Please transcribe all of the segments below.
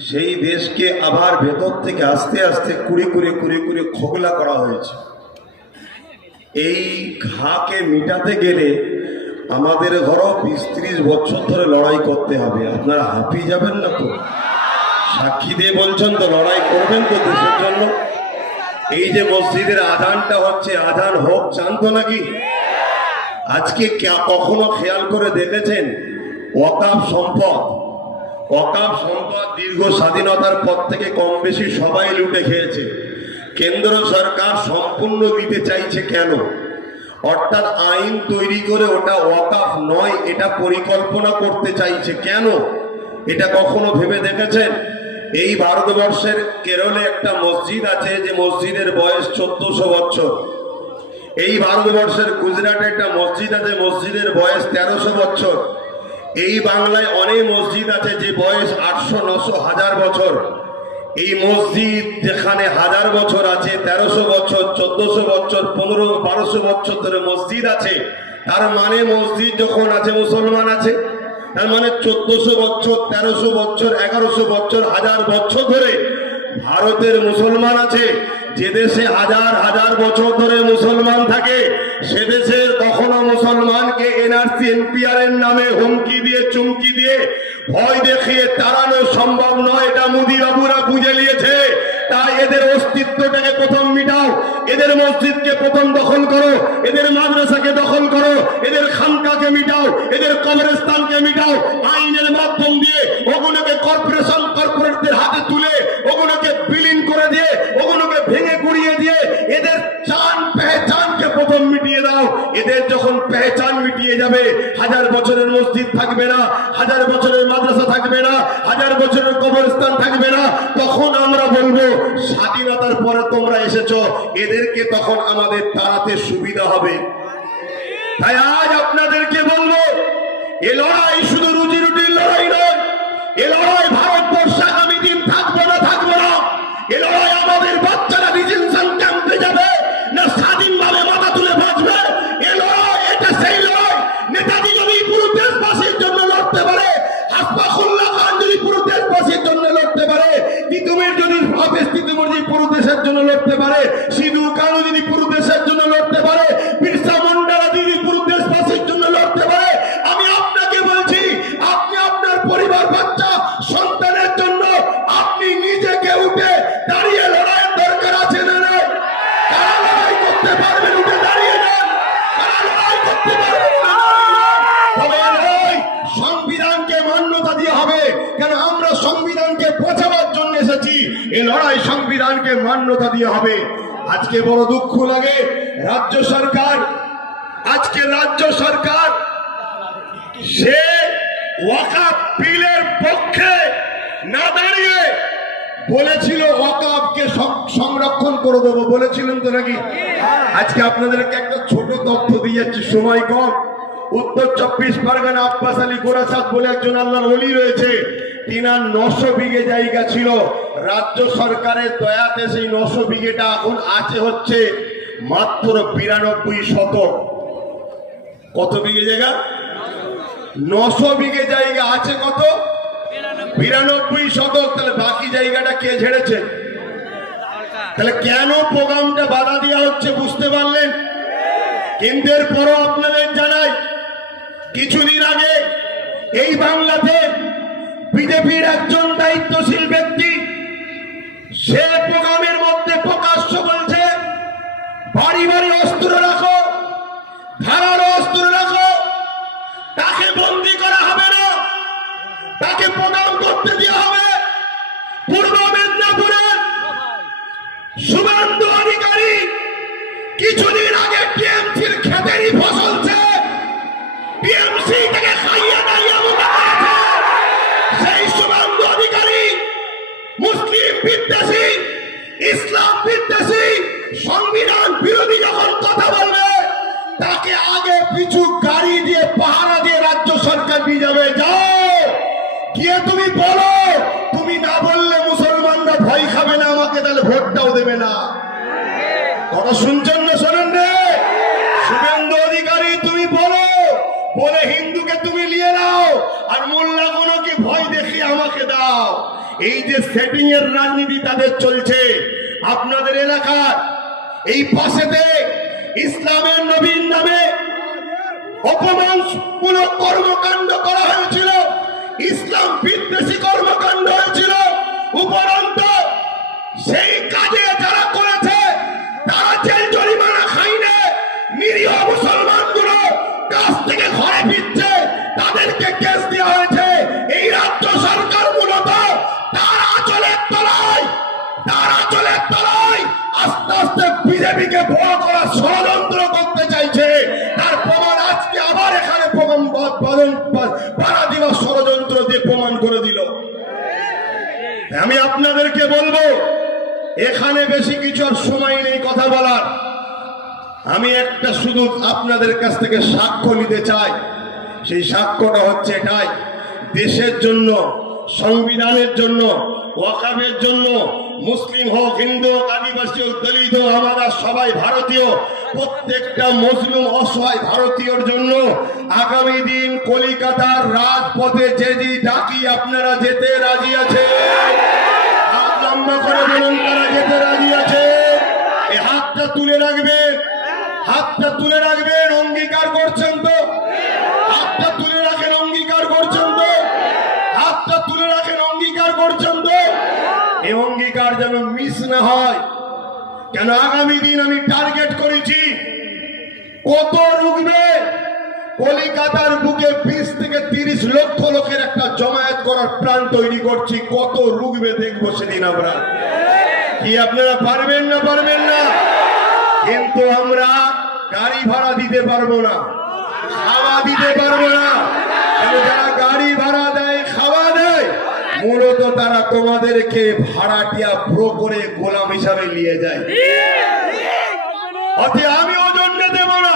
সেই দেশকে আবার ভেতর থেকে আস্তে আস্তে কুড়ি কুড়ি কুড়ি কুড়ি খোকলা করা হয়েছে। এই ঘাকে মিটাতে গেলে আমাদের ঘরও বিশ ত্রিশ বছর ধরে লড়াই করতে হবে। আপনারা হাঁপিয়ে যাবেন না তো? সাক্ষী দিয়ে বলছেন তো লড়াই করবেন তো দেশের জন্য। এই যে মসজিদের আধানটা হচ্ছে আধান হোক, জানতো নাকি? আজকে কখনো খেয়াল করে দেখেছেন? ওয়াকাফ সম্পদ। ওয়াকাফ সম্পদ দীর্ঘ স্বাধীনতার পর থেকে কম বেশি সবাই লুটে খেয়েছে। কেন্দ্র সরকার সম্পূর্ণ দিতে চাইছে কেন? অর্থাৎ আইন তৈরি করে ওটা ওয়াকাফ নয়, এটা পরিকল্পনা করতে চাইছে কেন? এটা কখনো ভেবে দেখেছেন? এই ভারতবর্ষের কেরলে একটা মসজিদ আছে যে মসজিদের বয়স চোদ্দশো বছর। এই ভারতবর্ষের গুজরাটে একটা মসজিদ আছে, মসজিদের বয়স তেরোশো বছর। এই বাংলায় অনেক মসজিদ আছে যে বয়স আটশো, নশো, হাজার বছর। এই মসজিদ যেখানে হাজার বছর আছে, তেরোশো বছর, চোদ্দশো বছর, পনেরো, বারোশো বছর ধরে মসজিদ আছে, তার মানে মসজিদ যখন আছে, মুসলমান আছে, তার মানে চোদ্দশো বছর, তেরোশো বছর, এগারোশো বছর, হাজার বছর ধরে ভারতের মুসলমান আছে। যে দেশে হাজার হাজার বছর ধরে মুসলমান থাকে, সে দেশের কখনো মুসলমানকে এনআরসি এনপিআর এর নামে হুমকি দিয়ে, চুমকি দিয়ে ভয় দেখিয়ে তাড়ানো সম্ভব নয়। এটা মোদি বাবুরা বুঝে নিয়েছে। তাই এদের অস্তিত্বটাকে প্রথম মিটাও। এদের মসজিদকে প্রথম দখল করো। এদের মাদ্রাসাকে দখল করো। এদের খানকাকে মিটাও। এদের কবরস্থানকে মিটাও। আইনের মাধ্যম দিয়ে ওগুলোকে কর্পোরেশন কর্পোরেটদের হাতে তুলে, ওগুলোকে বিলীন করে দিয়ে, ওগুলোকে ভেঙে গুড়িয়ে দিয়ে এদের চান পেহচানকে মিটিয়ে দাও। এদের যখন পেহচান মিটিয়ে যাবে, হাজার বছরের মসজিদ থাকবে না, হাজার বছরের মাদ্রাসা থাকবে না, হাজার বছরের কবরস্থান থাকবে না, তখন আমরা বলব, স্বাধীনতার পরে তোমরা এসেছ, এদেরকে তখন আমাদের তাড়াতে সুবিধা হবে। তাই আজ আপনাদেরকে বলব, এ লড়াই শুধু রুজি রুটির লড়াই নয়, এ লড়াই পরিবার বাচ্চা সন্তানের জন্য আপনি নিজেকে উঠে দাঁড়িয়ে লড়াইয়ের দরকার আছে না লড়াই করতে পারবেন উঠে দাঁড়িয়ে লড়াই করতে কেন আমরা সংবিধানকে জন্য এসেছি। লড়াই সংবিধানকে আজকে বড় দুঃখ লাগে। রাজ্য সরকার, আজকে রাজ্য সরকার সে ওয়াকাফ বিলের পক্ষে না দাঁড়িয়ে বলেছিল ওয়াকাফকে সংরক্ষণ করে দেবো, বলেছিলেন তো নাকি? আজকে আপনাদেরকে একটা ছোট তথ্য দিয়ে যাচ্ছি সময় কম। উত্তর চব্বিশ পরগনা, আব্বাস আলী গোরাসাদ বলে একজন আল্লাহর অলি রয়েছে। তিনার নশো বিঘে জায়গা ছিল। রাজ্য সরকারের দয়াতে সেই নশো বিঘেটা এখন আছে হচ্ছে মাত্র বিরানব্বই শতক। কত বিঘে জায়গা? নশো বিঘে জায়গা আছে কত? বিরানব্বই শতক। তাহলে বাকি জায়গাটা কে ঝেড়েছে? তাহলে কেন প্রোগ্রামটা বাধা দেওয়া হচ্ছে বুঝতে পারলেন? কিন্তু এরপরও আপনাদের জানাই, কিছুদিন আগে এই বাংলাতে বিজেপির একজন দায়িত্বশীল ব্যক্তি, সে প্রোগ্রামের মধ্যে প্রকাশ্য বলছে, বাড়ি বাড়ি অস্ত্র অধিকারী, কিছুদিন আগে টিএমসির মুসলিম ইসলাম সংবিধান বিরোধী কথা তাকে আগে পিছু দিয়ে পাহারা দিয়ে রাজ্য সরকার নিয়ে যাবে। যাও, গিয়ে তুমি বলো তুমি না বললে মুসলমানরা ভয় খাবে না আমাকে তাহলে ভোটটাও দেবে না কথা শুনছেন না শোনেন রে শুভেন্দু অধিকারী তুমি বলো বলে হিন্দুকে তুমি নিয়ে নাও আর মোল্লাগুলোকে ভয় দেখিয়ে আমাকে দাও এই যে সেটিং এর রাজনীতি তাদের চলছে, আপনাদের এলাকার এই পাশেতে ইসলামের নবীন নামে অপমানমূলক কর্মকাণ্ড করা হয়েছিল, ইসলাম বিদ্বেষী কর্মকাণ্ড হয়েছিল, উপরন্ত সেই কাজে যারা করেছে, তারা জেল জরিমানা খাইনে নিরীহ মুসলমানগুলো কাছ থেকে ঘরে ফিরছে, তাদেরকে কেস দেওয়া হয়েছে। এই রাজ্য সরকার মূলত তার আচলের তলায় আস্তে আস্তে বিজেপিকে বড় করার ষড়যন্ত্র করতে চাইছে। তার প্রমাণ আজকে আবার এখানে প্রমাণ বা- বাদন- বা- বাড়া দিবার ষড়যন্ত্র দিয়ে প্রমাণ করে দিল। আমি আপনাদেরকে বলব, এখানে বেশি কিছু আর সময় নেই কথা বলার। আমি একটা শুধু আপনাদের কাছ থেকে সাক্ষ্য নিতে চাই। সেই সাক্ষ্যটা হচ্ছে এটাই। দেশের জন্য, সংবিধানের জন্য, ওয়াকাবের জন্য মুসলিম হোক, হিন্দু হোক, আদিবাসী হোক, দলিত হোক, আমরা সবাই ভারতীয়। প্রত্যেকটা মুসলিম অসহায় ভারতীয়র জন্য আগামী দিন কলিকাতার রাজপথে যে যে ডাকি, আপনারা যেতে রাজি আছে হাতটা তুলে রাখবেন, হাতটা তুলে রাখবেন, অঙ্গীকার করছেন তো হাতটা তুলে রাখেন অঙ্গীকার করছেন তো হাতটা তুলে রাখেন অঙ্গীকার করছেন তো এই অঙ্গীকার যেন মিস না হয়। কেন আগামী দিন আমি টার্গেট করেছি? কত রুগবে কলিকাতার বুকে বিশ থেকে তিরিশ লক্ষ লোকের একটা জমায়েত করার প্ল্যান তৈরি করছি, কত রুগবে দেখব সেদিন আমরা। কি আপনারা পারবেন না পারবেন না? কিন্তু আমরা গাড়ি ভাড়া দিতে পারব না। খাওয়া দিতে পারব না। যারা গাড়ি ভাড়া মূলত তারা তোমাদেরকে ভাড়াটিয়া প্রো করে গোলাম হিসাবে নিয়ে যায়। অতএব আমি ওজন্য দেব না।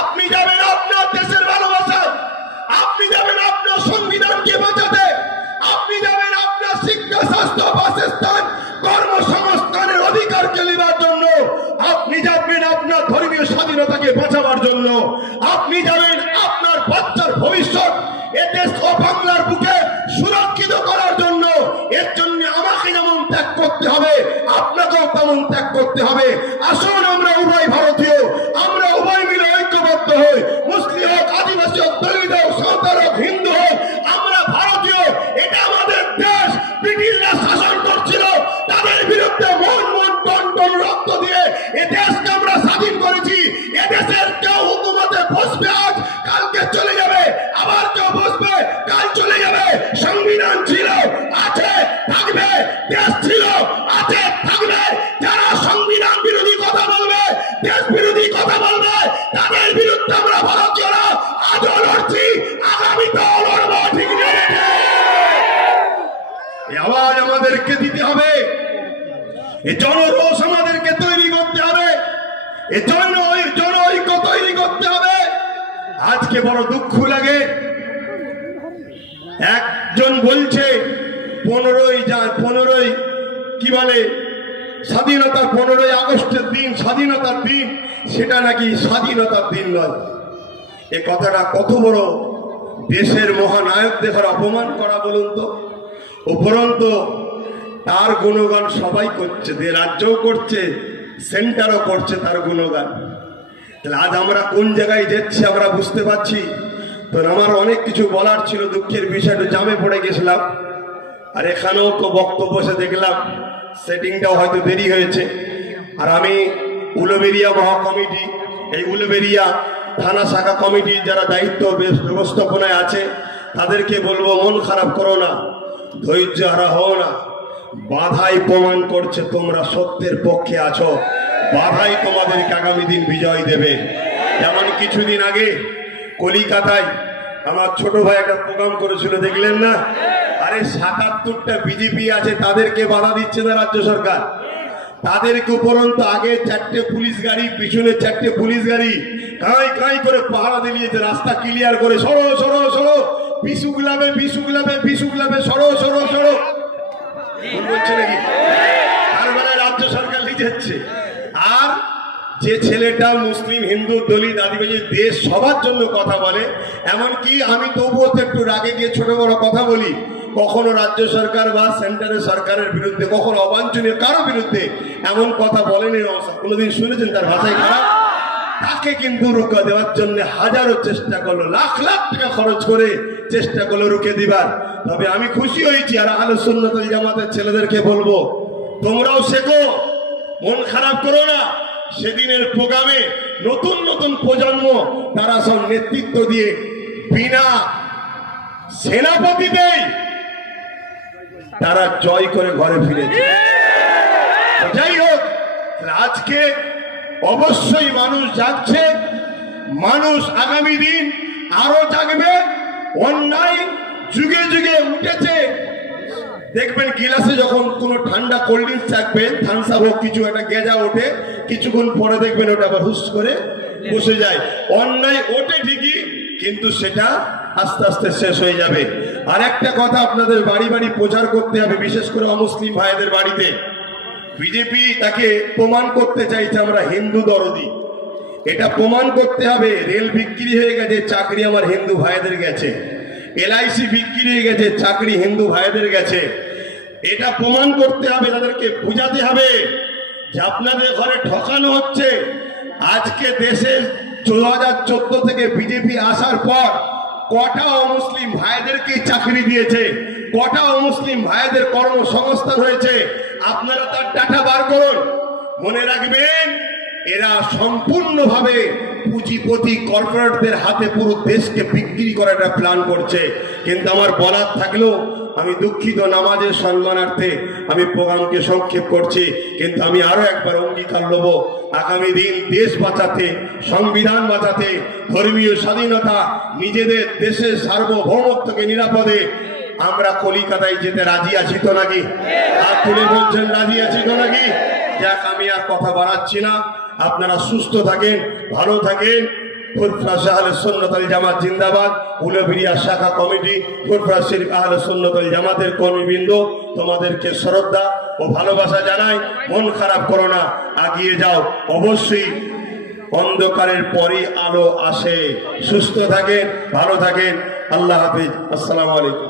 আপনি যাবেন আপনার দেশের ভালোবাসায় আপনি যাবেন আপনার সংবিধানকে বাঁচাতে। আপনি যাবেন আপনার শিক্ষা, স্বাস্থ্য, বাসস্থান, কর্মসংস্থানের অধিকারকে নেবার জন্য। আপনি যাবেন আপনার ধর্মীয় স্বাধীনতাকে বাঁচাবার জন্য। আপনি যাবেন আপনার বাচ্চার ভবিষ্যৎ এ দেশ ও বাংলার বুকে সুরক্ষিত করার জন্য এর জন্য আমাকে যেমন ত্যাগ করতে হবে তেমন ত্যাগ করতে হবে। আসুন আমরা উভয় এই জনরোষ আমাদেরকে তৈরি করতে হবে। এই জন জন ঐক্য তৈরি করতে হবে। আজকে বড় দুঃখ লাগে। একজন বলছে, পনেরোই যা পনেরোই কি বলে? স্বাধীনতার পনেরোই আগস্টের দিন, স্বাধীনতার দিন, সেটা নাকি স্বাধীনতার দিন নয়। এ কথাটা কত বড় দেশের মহানায়ক দেখার অপমান করা বলুন তো। উপরন্ত তার গুণগান সবাই করছে, যে রাজ্যও করছে সেন্টারও করছে তার গুণগান। তাহলে আজ আমরা কোন জায়গায় যাচ্ছি আমরা বুঝতে পারছি? তো আমার অনেক কিছু বলার ছিল, দুঃখের বিষয়টা জামে পড়ে গেছিলাম। আর এখানেও তো বক্তব্য সে দেখলাম সেটিংটাও হয়তো দেরি হয়েছে। আর আমি উলবেরিয়া মহাকমিটি, এই উলবেরিয়া থানা শাখা কমিটি যারা দায়িত্ব ব্যবস্থাপনায় আছে, তাদেরকে বলব, মন খারাপ করো না, ধৈর্য হারা হও না। বাধাই প্রমাণ করছে তোমরা সত্যের পক্ষে আছো। বাধাই তোমাদেরকে আগামী দিন বিজয় দেবে। যেমন কিছুদিন আগে কলিকাতায় আমার ছোট ভাই একটা প্রোগ্রাম করেছিল, দেখলেন না? আরে সাতাত্তরটা বিজেপি আছে, তাদেরকে বাধা দিচ্ছে না রাজ্য সরকার। তাদেরকে উপরন্ত আগে চারটে পুলিশ গাড়ি, পিছনে চারটে পুলিশ গাড়ি, কাঁই কাঁই করে পাহারা দিলিয়েছে, রাস্তা ক্লিয়ার করে, সরো সরো সরো বিশু গুলাবে বিশু গুলাবে বিশু গুলাবে সরো সরো সরো ভুল বলছে নাকি তার মানে রাজ্য সরকার লিখেছে আর যে ছেলেটা মুসলিম, হিন্দু, দলিত, আদিবাসী দেশ সবার জন্য কথা বলে, এমনকি আমি তবুও তো একটু রাগে গিয়ে ছোট বড় কথা বলি, কখনো রাজ্য সরকার বা সেন্টারের সরকারের বিরুদ্ধে, কখনো অবাঞ্ছনীয় কারও বিরুদ্ধে এমন কথা বলেনি কোনোদিন শুনেছেন তার ভাষায় খারাপ। তাকে কিন্তু রুকা দেওয়ার জন্য হাজারো চেষ্টা করল, লাখ লাখ টাকা খরচ করে চেষ্টা করল রুকে দিবার। তবে আমি খুশি হয়েছি আর আলো সুন্নতুল জামাতের ছেলেদেরকে বলব, তোমরাও শেখো, মন খারাপ করো না। সেদিনের প্রোগ্রামে নতুন নতুন প্রজন্ম তারা সব নেতৃত্ব দিয়ে বিনা সেনাপতিতেই তারা জয় করে ঘরে ফিরেছে। তো যাই হোক আজকে অবশ্যই মানুষ যাচ্ছে মানুষ আগামী দিন আরও জাগবে, অন্যায় যুগে যুগে উঠেছে। দেখবেন গিলাসে যখন কোনো ঠান্ডা কোল্ড ড্রিঙ্কস থাকবেন আপ হোক, কিছু একটা গেজা ওঠে, কিছুক্ষণ পরে দেখবেন ওটা আবার হুস করে বসে যায়। অন্যায় ওঠে ঠিকই, কিন্তু সেটা আস্তে আস্তে শেষ হয়ে যাবে। আর একটা কথা আপনাদের বাড়ি বাড়ি প্রচার করতে হবে, বিশেষ করে অমুসলিম ভাইদের বাড়িতে। বিজেপি তাকে প্রমাণ করতে চাইছে, আমরা হিন্দু দরদি। এটা প্রমাণ করতে হবে, রেল বিক্রি হয়ে গেছে, চাকরি আমার হিন্দু ভাইদের গেছে। এলআইসি বিক্রি হয়ে গেছে, চাকরি হিন্দু ভাইদের গেছে। এটা প্রমাণ করতে হবে, তাদেরকে বুঝাতে হবে যে আপনাদের ঘরে ঠকানো হচ্ছে। আজকে দেশে দু হাজার চোদ্দ থেকে বিজেপি আসার পর কটা অমুসলিম ভাইদেরকে চাকরি দিয়েছে, কটা অমুসলিম ভাইদের কর্মসংস্থান হয়েছে, আপনারা তার ডাটা বার করুন। মনে রাখবেন, এরা সম্পূর্ণভাবে পুঁজিপতি কর্পোরেটদের হাতে পুরো দেশকে বিক্রি করার একটা প্ল্যান করছে। কিন্তু আমার বলার থাকলেও আমি দুঃখিত নামাজের সম্মানার্থে আমি প্রোগ্রামকে সংক্ষেপ করছি। কিন্তু আমি আরও একবার অঙ্গীকার নেব আগামী দিন দেশ বাঁচাতে, সংবিধান বাঁচাতে, ধর্মীয় স্বাধীনতা নিজেদের দেশের সার্বভৌমত্বকে নিরাপদে আমরা কলিকাতায় যেতে রাজি আছি তো নাকি? আর তুলে বলছেন রাজি আছি তো নাকি? যাক, আমি আর কথা বাড়াচ্ছি না। আপনারা সুস্থ থাকেন, ভালো থাকেন। ফুরফুরা আহলে সুন্নত আল জামাত জিন্দাবাদ। উলবিরিয়া শাখা কমিটি, ফুরফুরা শরীফ আহলে সুন্নত আল জামাতের কর্মীবৃন্দ, তোমাদেরকে শ্রদ্ধা ও ভালোবাসা জানাই। মন খারাপ করো না, আগিয়ে যাও। অবশ্যই অন্ধকারের পরই আলো আসে। সুস্থ থাকেন, ভালো থাকেন। আল্লাহ হাফিজ। আসসালামু আলাইকুম।